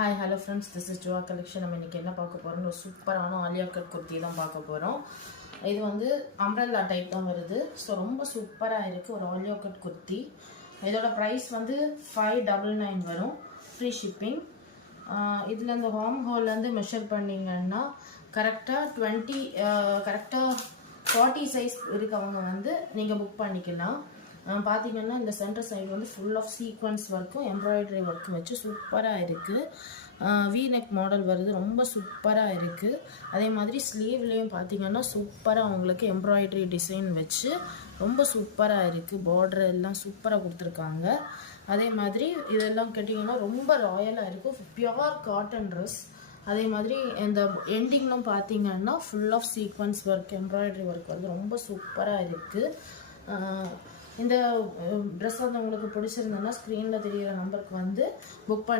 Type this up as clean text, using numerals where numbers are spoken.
Hi hello friends, this is ஜுவா collection. நம்ம இன்றைக்கி என்ன பார்க்க போகிறோம்? ஒரு சூப்பரான ஆலியா கட் குர்த்தி தான் பார்க்க போகிறோம். இது வந்து அம்ப்ரெல்லா டைப் தான் வருது. ஸோ ரொம்ப சூப்பராக இருக்குது ஒரு ஆலியா கட் குர்த்தி. இதோட ப்ரைஸ் வந்து 599 வரும், ஃப்ரீ ஷிப்பிங். இதில் இந்த ஹார்ம் ஹோல்லேருந்து மெஷர் பண்ணிங்கன்னா கரெக்டாக 40 சைஸ் இருக்கவங்க வந்து நீங்கள் புக் பண்ணிக்கலாம். பார்த்தீங்கன்னா இந்த சென்டர் சைடு வந்து ஃபுல் ஆஃப் சீக்வன்ஸ் ஒர்க்கும் எம்ப்ராய்டரி ஒர்க்கும் வச்சு சூப்பராக இருக்குது. வி நெக் மாடல் வருது, ரொம்ப சூப்பராக இருக்குது. அதே மாதிரி ஸ்லீவ்லேயும் பார்த்தீங்கன்னா சூப்பராக அவங்களுக்கு எம்ப்ராய்டரி டிசைன் வச்சு ரொம்ப சூப்பராக இருக்குது. பார்டர் எல்லாம் சூப்பராக கொடுத்துருக்காங்க. அதே மாதிரி இதெல்லாம் கேட்டிங்கன்னா ரொம்ப ராயலாக இருக்குது. Pure cotton dress. அதே மாதிரி இந்த எண்டிங்லாம் பார்த்தீங்கன்னா full of sequence work embroidery work வருது, ரொம்ப சூப்பராக இருக்குது. இந்த ட்ரெஸ் வந்து உங்களுக்கு பிடிச்சிருந்ததுன்னா ஸ்க்ரீனில் தெரிகிற நம்பருக்கு வந்து புக் பண்ணி